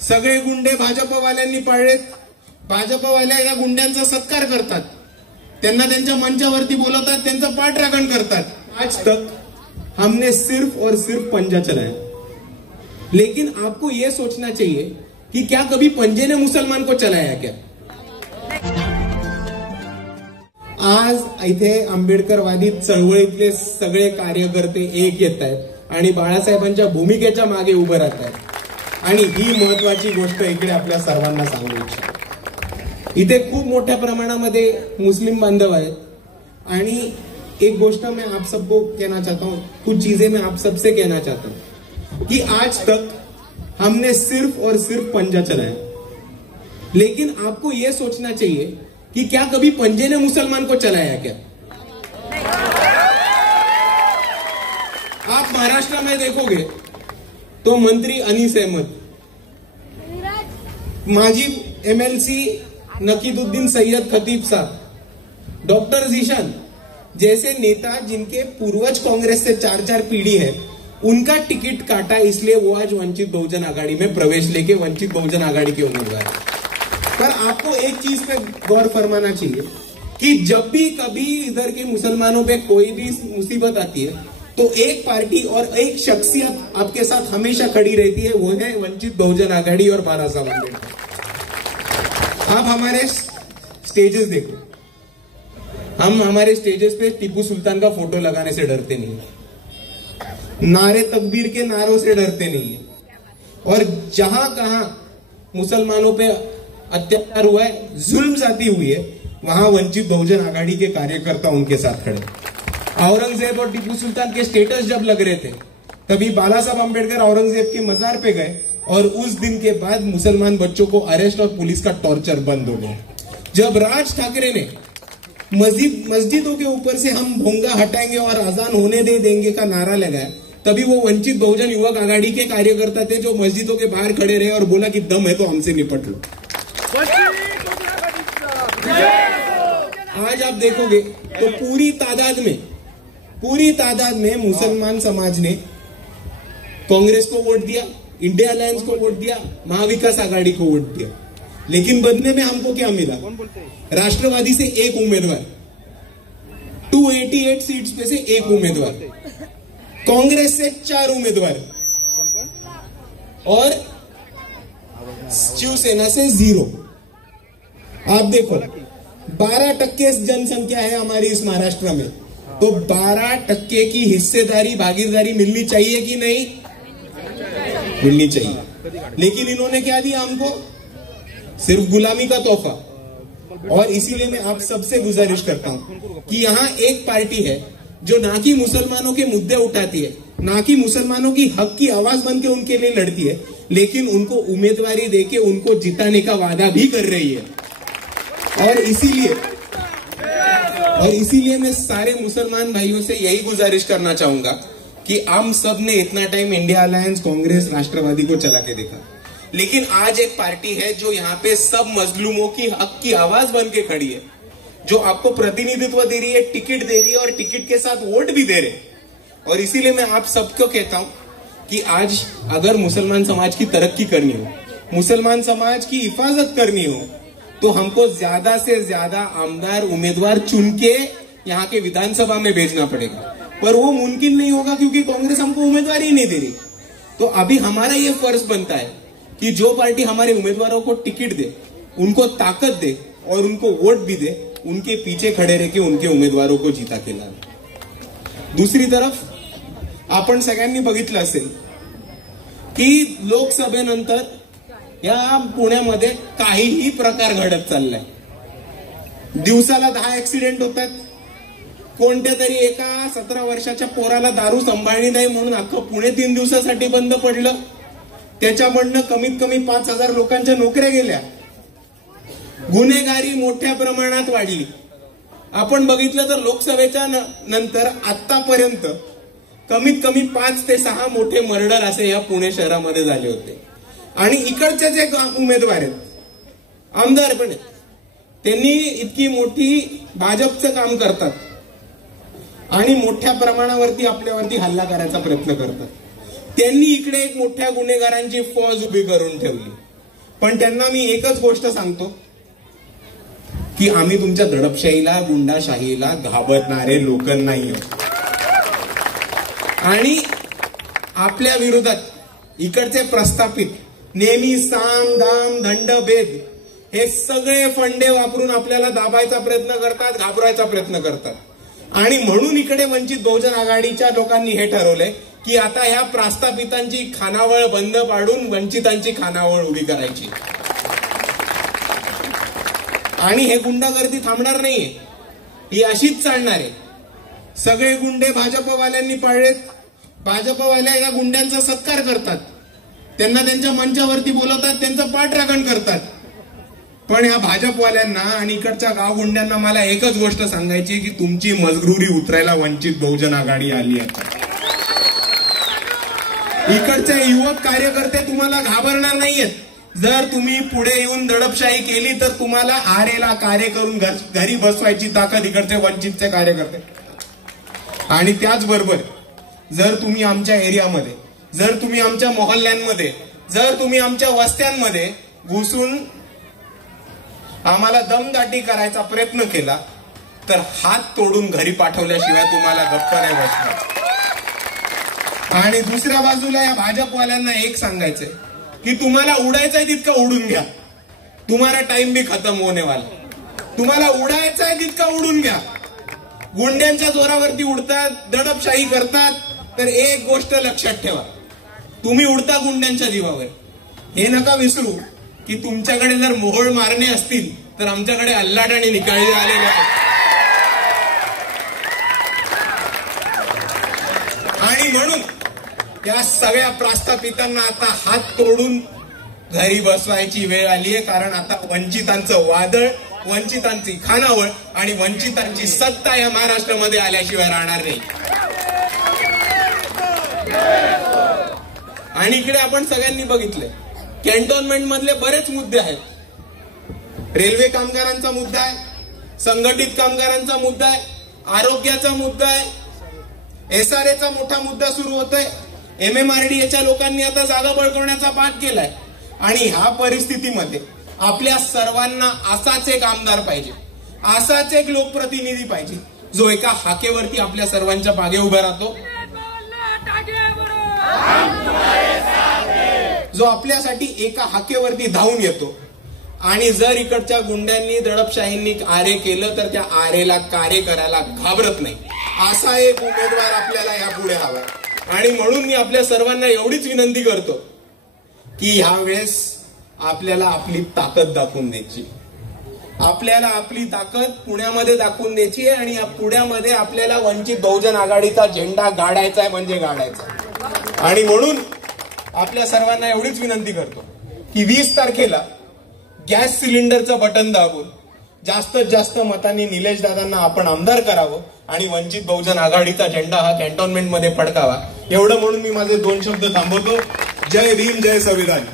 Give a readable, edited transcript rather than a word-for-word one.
सगळे गुंडे भाजपवाल्यांनी पाळलेत. भाजपवाल्या या गुंड्यांचा सत्कार करतात, त्यांना त्यांच्या मंचावरती बोलवतात, त्यांचं पाठराखण करतात. आज तक हमने सिर्फ और सिर्फ पंजा चलाया, लेकिन आपको यह सोचना चाहिए कि क्या कभी पंजे ने मुसलमान को चलाया क्या? आज इथे आंबेडकरवादी चळवळीतले सगळे कार्यकर्ते एक येत आहेत आणि बाळासाहेबांच्या भूमिकेच्या मागे उभं राहत आहेत. आणि ही महत्वाची गोष्ट इकडे आपल्या सर्वांना सांगू इच्छितो. इथे खूप मोठ्या प्रमाणामध्ये मुस्लिम बांधव आहेत आणि एक गोष्ट मैं आप सबको कहना चाहता हूं, कुछ चीजें मैं आप सबसे कहना चाहता हूं कि आज तक हमने सिर्फ और सिर्फ पंजा चलाया, लेकिन आपको यह सोचना चाहिए कि क्या कभी पंजे ने मुसलमान को चलाया क्या? आप महाराष्ट्र में देखोगे तो मंत्री अनीस अहमद, माजी एमएलसी नकीदुद्दीन सैयद खतीब साहब, डॉक्टर जीशान जैसे नेता जिनके पूर्वज कांग्रेस से 4-4 पीढ़ी है, उनका टिकट काटा, इसलिए वो आज वंचित बहुजन आघाड़ी में प्रवेश लेके वंचित बहुजन आघाड़ी के उम्मीदवार है. पर आपको एक चीज पे गौर फरमाना चाहिए कि जब भी कभी इधर के मुसलमानों पे कोई भी मुसीबत आती है तो एक पार्टी और एक शख्सियत आपके साथ हमेशा खड़ी रहती है, वो है वंचित बहुजन आघाड़ी और बालासाहेब आंबेडकर. आप हमारे स्टेजेस देखो, हम हमारे स्टेजेस पे टीपू सुल्तान का फोटो लगाने से डरते नहीं है, नारे तकबीर के नारों से डरते नहीं है, और जहां कहां मुसलमानों पे अत्याचार हुआ है, जुल्म ज्यादा हुई है, वहां वंचित बहुजन आघाड़ी के कार्यकर्ता उनके साथ खड़े. औरंगजेब और टीपू सुल्तान के स्टेटस जब लग रहे थे, तभी बालासाहेब आंबेडकर औरंगजेब के मजार पे गए और उस दिन के बाद मुसलमान बच्चों को अरेस्ट और पुलिस का टॉर्चर बंद हो गया. जब राज ठाकरे ने मस्जिदों के ऊपर से हम भोंगा हटाएंगे और अजान होने दे देंगे का नारा लगाया, तभी वो वंचित बहुजन युवक आघाड़ी के कार्यकर्ता थे जो मस्जिदों के बाहर खड़े रहे और बोला कि दम है तो हमसे निपट लो. आज आप देखोगे तो पूरी तादाद में मुसलमान समाज ने कांग्रेस को वोट दिया, इंडिया अलायंस को वोट दिया, महाविकास आघाड़ी को वोट दिया. लेकिन बदले में हमको क्या मिला? राष्ट्रवादी से एक उम्मीदवार, 288 सीट्स पे से एक उम्मीदवार, कांग्रेस से 4 उम्मीदवार और शिवसेना से 0. आप देखो 12% जनसंख्या है हमारी इस महाराष्ट्र में, तो 12% की हिस्सेदारी भागीदारी मिलनी चाहिए कि नहीं? मिलनी चाहिए. लेकिन इन्होंने क्या दिया हमको? सिर्फ गुलामी का तोहफा. और इसीलिए मैं आप सबसे गुजारिश करता हूं कि यहां एक पार्टी है जो ना कि मुसलमानों के मुद्दे उठाती है, ना कि मुसलमानों की हक की आवाज बन के उनके लिए लड़ती है, लेकिन उनको उम्मीदवारी देके उनको जिताने का वादा भी कर रही है. और इसीलिए मैं सारे मुसलमान भाइयों से यही गुजारिश करना चाहूंगा कि हम सब ने इतना time India alliance, Congress, Rashtrawadi को चला के देखा, लेकिन आज एक पार्टी है जो यहाँ पे सब मजलूमों की हक की आवाज बन के खड़ी है, जो आपको प्रतिनिधित्व दे रही है, टिकट दे रही है और टिकट के साथ वोट भी दे रहे. और इसीलिए मैं आप सबको कहता हूं कि आज अगर मुसलमान समाज की तरक्की करनी हो, मुसलमान समाज की हिफाजत करनी हो, तो हमको ज्यादा से ज्यादा आमदार उम्मीदवार चुन के यहाँ के विधानसभा में भेजना पड़ेगा. पर वो मुमकिन नहीं होगा क्योंकि कांग्रेस हमको उम्मीदवार ही नहीं दे रही. तो अभी हमारा ये फर्ज बनता है कि जो पार्टी हमारे उम्मीदवारों को टिकट दे, उनको ताकत दे और उनको वोट भी दे, उनके पीछे खड़े रह के उनके उमेदवारों को जीता के लावे. दुसरी तरफ आपण सगळ्यांनी बघितलं असेल की लोकसभेनंतर या पुण्यामध्ये काहीही प्रकार घडत चाललाय. दिवसाला 10 ऍक्सिडेंट होत आहेत. कोणत्या तरी एका 17 वर्षाच्या पोराला दारू सांभाळणी नाही म्हणून अख्खं पुणे 3 दिवसासाठी बंद पडलं. त्याच्यामधनं कमीत कमी 5,000 लोकांच्या नोकऱ्या गेल्या. गुन्हेगारी मोठ्या प्रमाणात वाढली. आपण बघितलं तर लोकसभेच्या नंतर आतापर्यंत कमीत कमी 5 ते 6 मोठे मर्डर असे या पुणे शहरामध्ये झाले होते. आणि इकडचे जे उमेदवार आहेत, आमदार पण आहेत, त्यांनी इतकी मोठी भाजपचं काम करतात आणि मोठ्या प्रमाणावरती आपल्यावरती हल्ला करायचा प्रयत्न करतात. त्यांनी इकडे एक मोठ्या गुन्हेगारांची फौज उभी करून ठेवली. पण त्यांना मी एकच गोष्ट सांगतो की आम्ही तुमच्या दडपशाहीला, गुंडाशाहीला घाबरणारे लोक नाही आहोत. आणि आपल्या विरोधात इकडचे प्रस्थापित नेहमी साम दाम दंड भेद हे सगळे फंडे वापरून आपल्याला दाबायचा प्रयत्न करतात, घाबरायचा प्रयत्न करतात. आणि म्हणून इकडे वंचित बहुजन आघाडीच्या लोकांनी हे ठरवलंय की आता ह्या प्रस्थापितांची खानावळ बंद पाडून वंचितांची खानावळ उभी करायची. आणि हे गुंडागर्दी थांबणार नाहीये, ही अशीच चालणार आहे. सगळे गुंडे भाजपवाल्यांनी पाळलेत. भाजपवाल्या या गुंड्यांचा सत्कार करतात, त्यांना त्यांच्या मंचावरती बोलवतात, त्यांचं पाठराखण करतात. पण या भाजपवाल्यांना आणि इकडच्या गाव गुंड्यांना मला एकच गोष्ट सांगायची की तुमची मजबुरी उतरायला वंचित बहुजन आघाडी आली आहे. इकडचे युवक कार्यकर्ते तुम्हाला घाबरणार नाहीयेत. जर तुम्ही पुढे येऊन दडपशाही केली तर तुम्हाला आरेला कार्य करून घरी बसवायची ताकद इकडचे वंचितचे कार्यकर्ते. आणि त्याचबरोबर जर तुम्ही आमच्या एरियामध्ये, जर तुम्ही आमच्या मोहल्ल्यांमध्ये, जर तुम्ही आमच्या वस्त्यांमध्ये घुसून आम्हाला दमदाटी करायचा प्रयत्न केला तर हात तोडून घरी पाठवल्याशिवाय तुम्हाला गप्प नाही बसणार. आणि दुसऱ्या बाजूला या भाजपवाल्यांना एक सांगायचंय की तुम्हाला उडायचंय तितकं उडून घ्या. तुम्हाला टाइम भी खतम होने वाला. तुम्हाला उडायचंय तितकं उडून घ्या. गुंड्यांच्या जोरावरती उडतात, दडपशाही करतात. तर एक गोष्ट लक्षात ठेवा, तुम्ही उडता गुंड्यांच्या जीवावर. हे नका विसरू की तुमच्याकडे जर मोहोळ मारणे असतील तर आमच्याकडे अल्लाट आणि निकाळी आलेले आहेत. आणि म्हणून त्या सगळ्या प्रस्थापितांना आता हात तोडून घरी बसवायची वेळ आली आहे. कारण आता वंचितांचं वादळ, वंचितांची खानावळ आणि वंचितांची सत्ता या महाराष्ट्रामध्ये आल्याशिवाय राहणार नाही. आणि इकडे आपण सगळ्यांनी बघितलंय कॅन्टोन्मेंट मधले बरेच मुद्दे आहेत. रेल्वे कामगारांचा मुद्दा आहे, संघटित कामगारांचा मुद्दा आहे, आरोग्याचा मुद्दा आहे, SRAचा मोठा मुद्दा सुरू होतोय. MMRDAच्या लोकांनी आता जागा बळकवण्याचा पाठ केलाय. आणि ह्या परिस्थितीमध्ये आपल्या सर्वांना असाच एक आमदार पाहिजे, असाच एक लोकप्रतिनिधी पाहिजे जो एका हाकेवरती आपल्या सर्वांच्या मागे उभा राहतो, जो आपल्यासाठी एका हाकेवरती धावून येतो. आणि जर इकडच्या गुंड्यांनी, दडपशाहींनी आरे केलं तर त्या आरेला कार्य करायला घाबरत नाही, असा एक उमेदवार आपल्याला यापुढे हवा. आणि म्हणून मी आपल्या सर्वांना एवढीच विनंती करतो की ह्यावेळेस आपल्याला आपली ताकद दाखवून द्यायची. आपल्याला आपली ताकद पुण्यामध्ये दाखवून द्यायची आहे. आणि या पुण्यामध्ये आपल्याला वंचित बहुजन आघाडीचा झेंडा गाडायचा आहे म्हणजे गाडायचा. आणि म्हणून आपल्या सर्वांना एवढीच विनंती करतो की 20 तारखेला गॅस सिलेंडरचं बटन दाबून जास्तीत जास्त मतांनी निलेश दादांना आपण आमदार करावं आणि वंचित बहुजन आघाडीचा झेंडा हा कॅन्टोन्मेंट मध्ये फडकावा. एवढं म्हणून मी माझे 2 शब्द थांबवतो. जय भीम, जय संविधान.